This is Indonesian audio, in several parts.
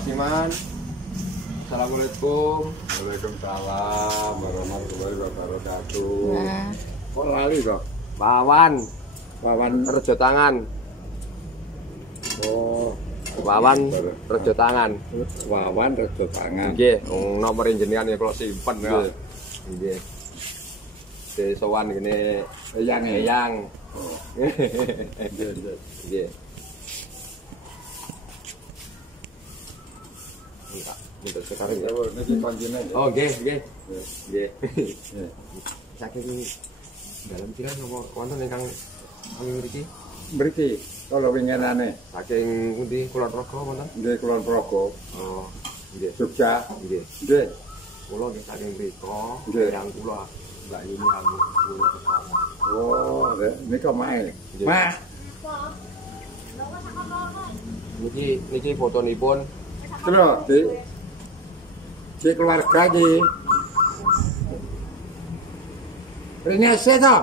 Pak Siman. Assalamualaikum. Waalaikumsalam warahmatullahi wabarakatuh. Nah. Kok lali kok? Wawan Wawan. Rejo Tangan. Oh, Wawan Rejo Tangan. Wawan Rejo Tangan. Nggih, nomor jenengan ya kalau simpen ya. Nggih. Nggih. Sowan ngene Eyang. Eyang. Oh. Nggih. Nggih. Enggak, bentar sekarang ya. Niki koncine. Oh, nggih, nggih. Nggih. Nggih. Saking dalam tiran napa wonten ingkang kami mriki? Mriki kalau winginane Saking pundi Kulon Progo wonten? nggih Kulon Progo, Oh, nggih. Jogja. Nggih. Nggih. Kula nggih saking mriko, Nggih. yang kula Mbak Yuni kamu kula kesana. Oh, nika mae. Nggih. Mah, Niki fotonipun. terus di keluarga iki. Rene seto.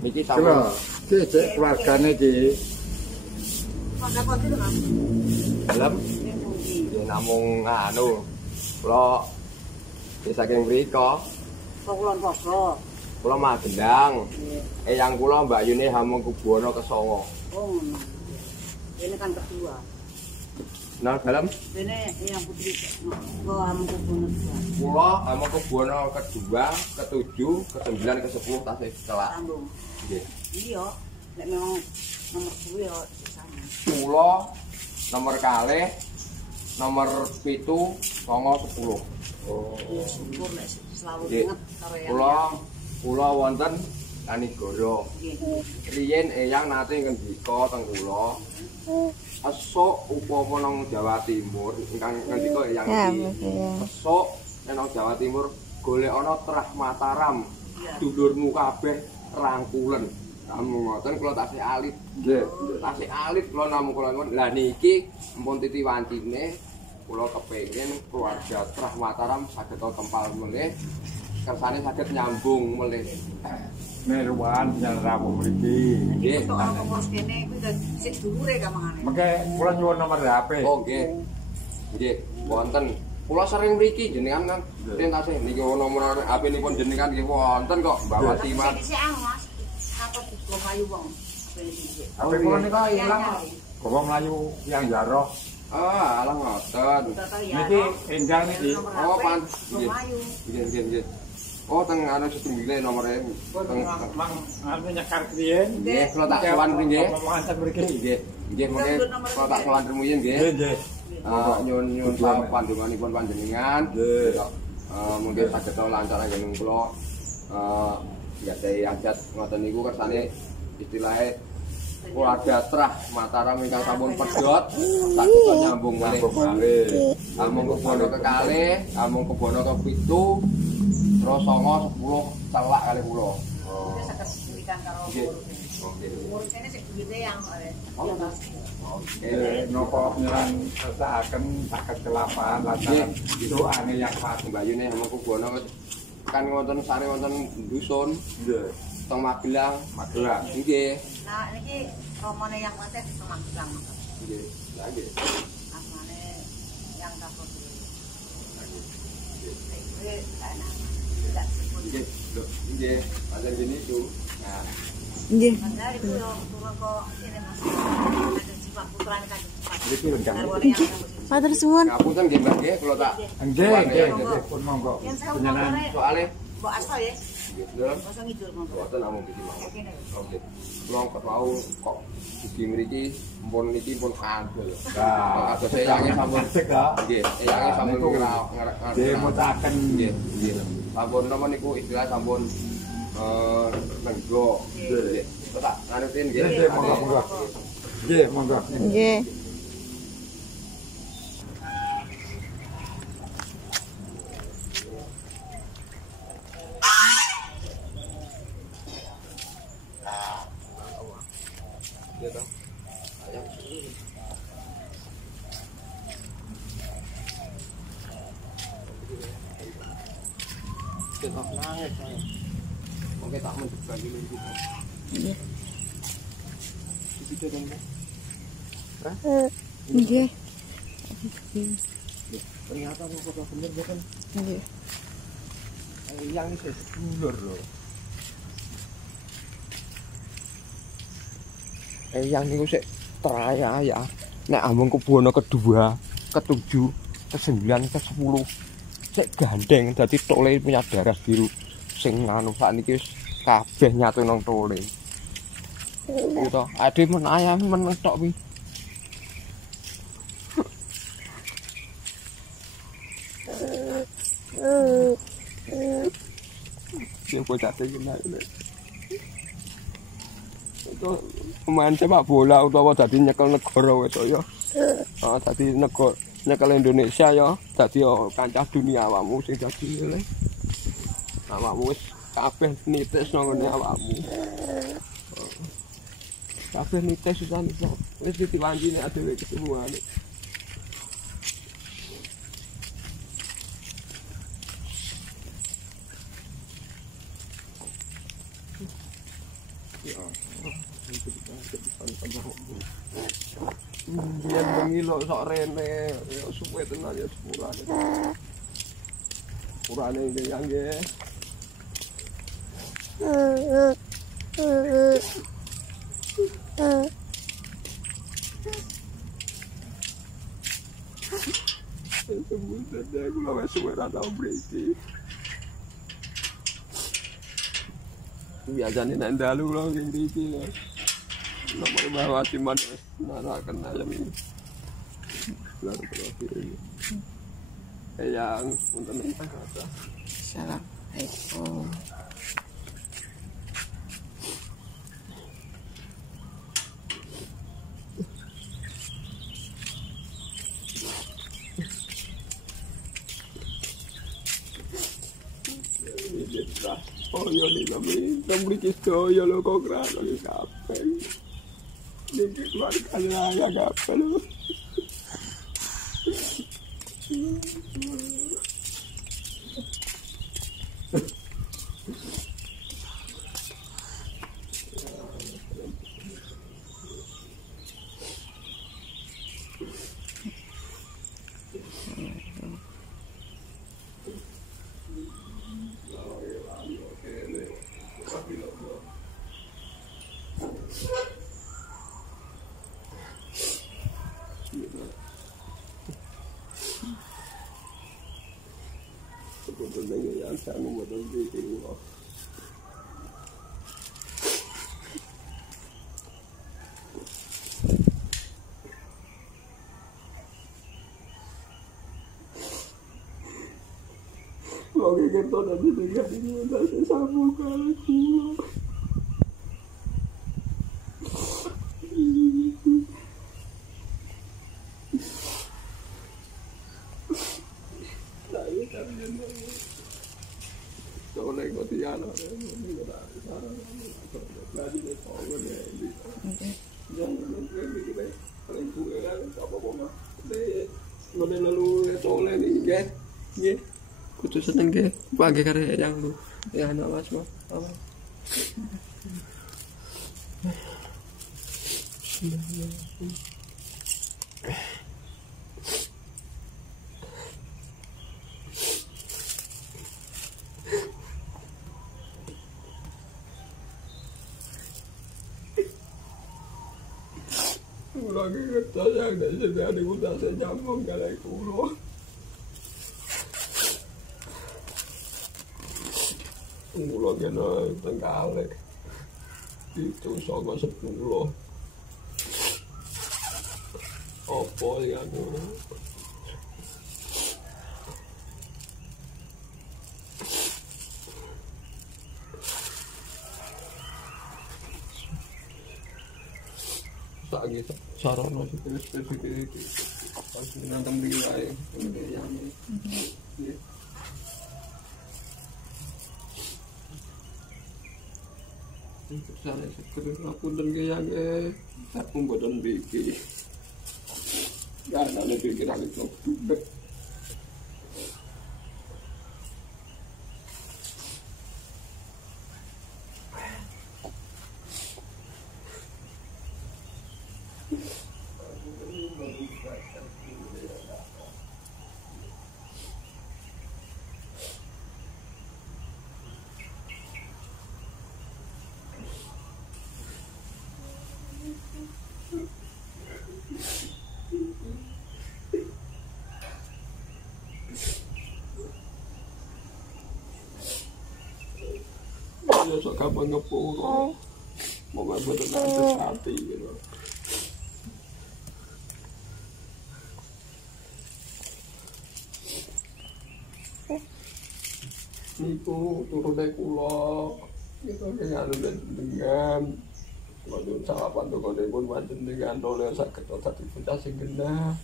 Niki sampun Terus di keluargane iki. dalem. Nggih namung anu. Kula nggih saking mriko, Kulon Progo. kula Magendang. Eyang kula Mbak Yuni Hamung Kubuwana Kesongo. Oh, ini kan kedua. Nah, dalem Ini yang putri kok kamu kubunuh dua. kula Hamung Kubuwana kedua, ketujuh, ke-9, ke-10 tasih celak. Sambung. Nggih. Iya, nek memang nomor 2 ya sama. Kula nomor kalih, nomor 7, 9, 10. Oh. Ya syukur nek selalu Nggih. inget karo yang. Kula wonten Kanigoro. Nggih. Riyen Eyang nate ngendika teng kula. Esuk upama nang Jawa Timur, ingkang ngendika Eyang iki. Esuk nang Jawa Timur golek ana Trah Mataram. Iya. Dulurmu kabeh rangkulen. Namung ngoten kula tasih alit. Nggih. Tasih alit kula namung kula ngoten. Lah niki empun titi wancine kula kepengin keluarga Trah Mataram saged tempal melih. Kersane saged nyambung melih. Meruan nyaramu mriki. Nggih. Untuk orang pengurus kene kuwi udah sik dulure kamangane. Mengke kula nyuwun nomor HP. Oh nggih. Nggih, wonten. Kula sering mriki jenengan kan tasih niki nomor HP-nipun jenengan nggih wonten kok Mbak Fatimah. Sik Mas. Apa digo kayu wong. Apa HP kula nika ilang. Wong Melayu yang jaroh. Ah, alah ngoten. Niki enggal niki. Oh, pan. Nggih. Nggih, nggih, nggih. Oh, teng anu setunggile nomore. Teng Mang anu nyekar kriyen. nggih, kula tak sowan nggih. Ngomongan ten mriki. Nggih, nggih mengke kula tak sowan rumiyin nggih. Nggih. Nyun panjenenganipun panjenengan. Nggih. Mungkin saged lancar anggen kula nggadahi hajat ngoten niku kersane istilahnya keluarga Trah Mataram ingkang sampun pedhot saged nyambung malih. Amung Kubuwana kekalih, amung Kubuwana ke-7, terus 9, 10 celak kalih kula. Kita saged berikan karo Nggih. guru. Oke. Guru kene sik duwite yang oleh. Oh. Mas. Oke. Napa nyerang sakaken saged kelapan lantaran doane yang pas. Mbak Yuni amung Kubuwana kan wonten sare wonten dusun Nggih. teng Magelang. Magelang. Nggih. Nah, ini romane yang mate di Magelang. Nggih. Lah nggih. Asmane yang kapok. Ini enak. Tidak sebut. Nggih. Lho, nggih. Pancen gini itu. Nah, Nggih. Mandar itu yo turun kok ini Mas. Ada sifat putrane kan. Niki rendang. Matur suwun. ngapunten nggih Mbak nggih kula tak Nggih, nggih, nggih, pun monggo. Yang saya Penyenan. ngomong soalé Mbok asto ya. nggih. Lho, Kosong ngidul monggo. boten namung iki mawon. Kene. Oke. Kula kok mau kok ugi mriki mpun niki pun kandel. Nah, Kados eyange sampun cek kok. nggih, eyange sampun Niku ngerek. Dimutaken Nggih, nggih. Sampun napa niku istilah sampun lenggo. Nggih. Kok tak nganutin nggih. Nggih, monggo, monggo. Nggih, monggo. Nggih. Iya toh. Ayo. Tetap nangis saya. Mungkin tak mencoba dulu gitu. Nggih. Ternyata kok bener ya kan. Nggih. Yang ini sedulur loh. Yang niku sik teraya ya. Nek amung kebono kedua, ketujuh, ke-9, ke-10 sik gandeng dadi tole punya darah biru. Sing anu sakniki wis kabeh nyatu nang tole. Itu ade men ayam men tok wi. Yang bocah iki itu pemain sepak bola utawa dadi nyekel negara wis ya. Dadi negara nyekel Indonesia ya, dadi kancah dunia awakmu sing dadi ngene. Awakmu wis kabeh nitis nang ngene awakmu. Kabeh nitis wis diwanci nek dhewe kesemuane. Biar bengi lo sok rene, ya suwe tenan ya sepurane. Sepurane iki yang nggih. Sebutan aku lawes suwe ra tau mriki. Biasane nek dalu lho sing mriki lho. Nomor bawah timan narakan ayam ini. Lalu profil ini. Yang untuk mentah kata. Assalamualaikum. Oh ya nih kami memiliki soyo lo kok kerana di kafe. Ini keluarga saya kafe lo. Sebetulnya yang saya mau bikin loh. Oke, kita nanti dengar ini udah saya sambung aku. Kudu seneng ge, pagi karya yang lu, ya anak mas mah, apa? Lagi kita yang dari sini ada udah saya nyambung kalau kulo. Kulo kena Tenggalek itu sama 10. Apa ya nu? Lagi sarana spesifik pas nang wilayah yang saya sekedar ngapunten ke yang aku mboten pikir. Ya ana pikiran itu. gampang ngepuro. Mau mboten antes hati gitu. Niku turune kula kita nganu dengan Waduh salapan tuh kalau pun macam dengan oleh sakit otak bocah sing genah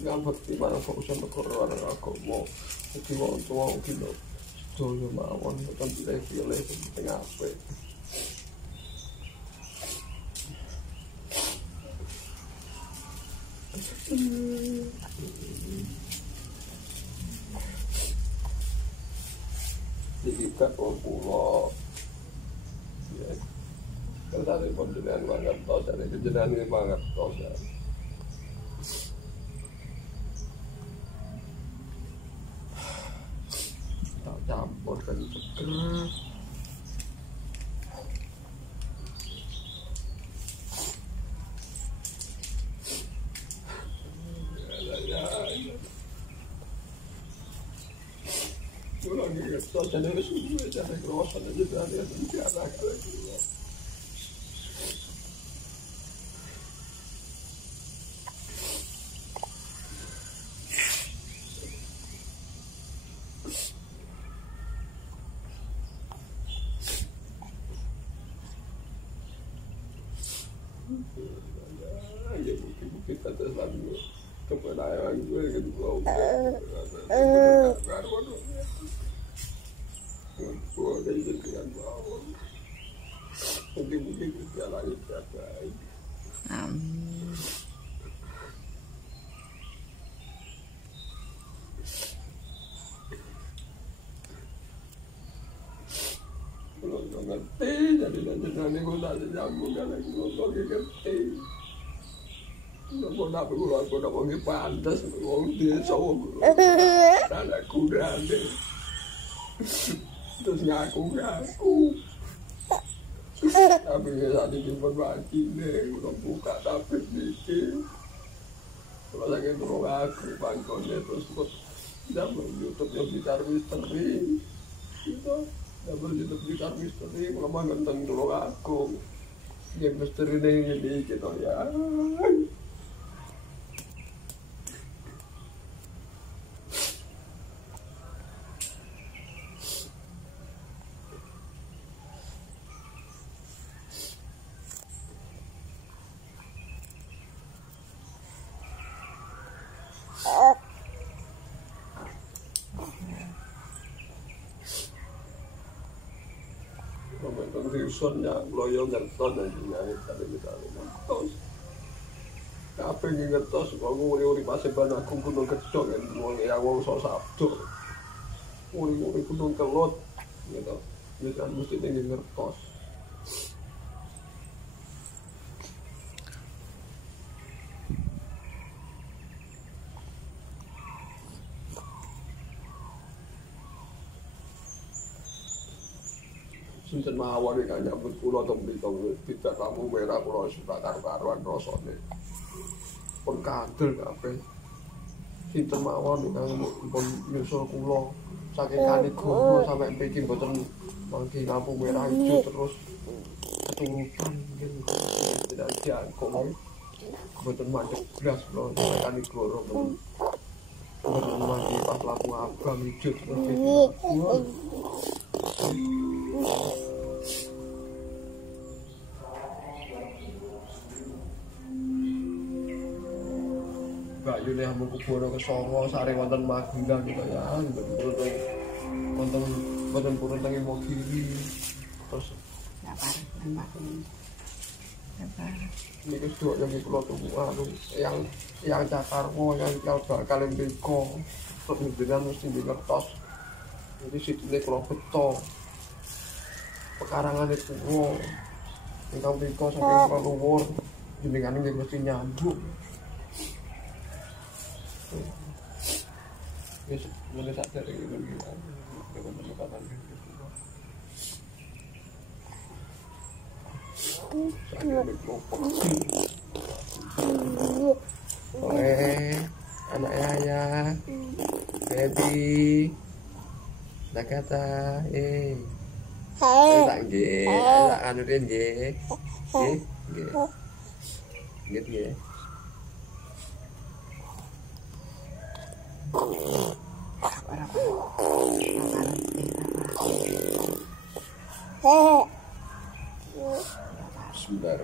nggak bukti mana fokusan negara aku mau jadi mau tua gitu dulu mawon bukan pilih tengah apa jadi kat pulau ya kalau tadi penjenengan banget tos ada kejadian ini banget tos ya tak campur kan seger lagi tos ada semua ada kerosan aja dari ada kali ya bukti kata selalu kepercayaan gue gitu gue dari dengan bawah mungkin jalan terbaik. Amin. Kalau nggak ngerti jadi lanjutan gue tadi nyambung kan lagi nonton ngerti. Nggak dapat gue udah mau pantas mau dia cowok ada kuda deh terus ngaku tapi saat ini berbagi deh udah buka tapi dikit kalau lagi turun aku bangkonnya terus buat double YouTube yang bicara misteri itu double YouTube bicara misteri kalau mah ganteng turun aku yang misteri deh jadi gitu ya. Sonnya loyo ngertos aja nyari tadi kita ngertos apa yang ngertos kalau uri masih banyak aku gunung kecil kan yang wong so sabdo uri gunung kelot gitu biasanya mesti tinggi ngertos sinten mawon iki nyambut kula tembung tidak kamu merah kula suka karo-karuan rasane. Pun kandel kabeh. Sinten mawon ingkang pun nyusul kula saking Kanigoro sampai mriki mboten mangke lampu merah ijo terus keturutan nggih tidak diangkong. Mboten mandeg blas kula sampai Kanigoro mboten mangke pas lampu abang ijo terus Bayu nih hamil kubur ke Songo sare wonten Magelang gitu ya wonten purun tengi Mogiri terus ini kedua yang pulau Tunggu yang Cakarwo yang bakal mriko pendidikan mesti dikertos jadi situne kula beto pekarangan itu ingkang mriko saking luwur jenengane nggih mesti nyambung wis mulai sadar iki gimana teman-teman anak ayah baby Nakata Tak nggih, tak anurin nggih. Nggih, nggih. Nggih nggih. Sebentar.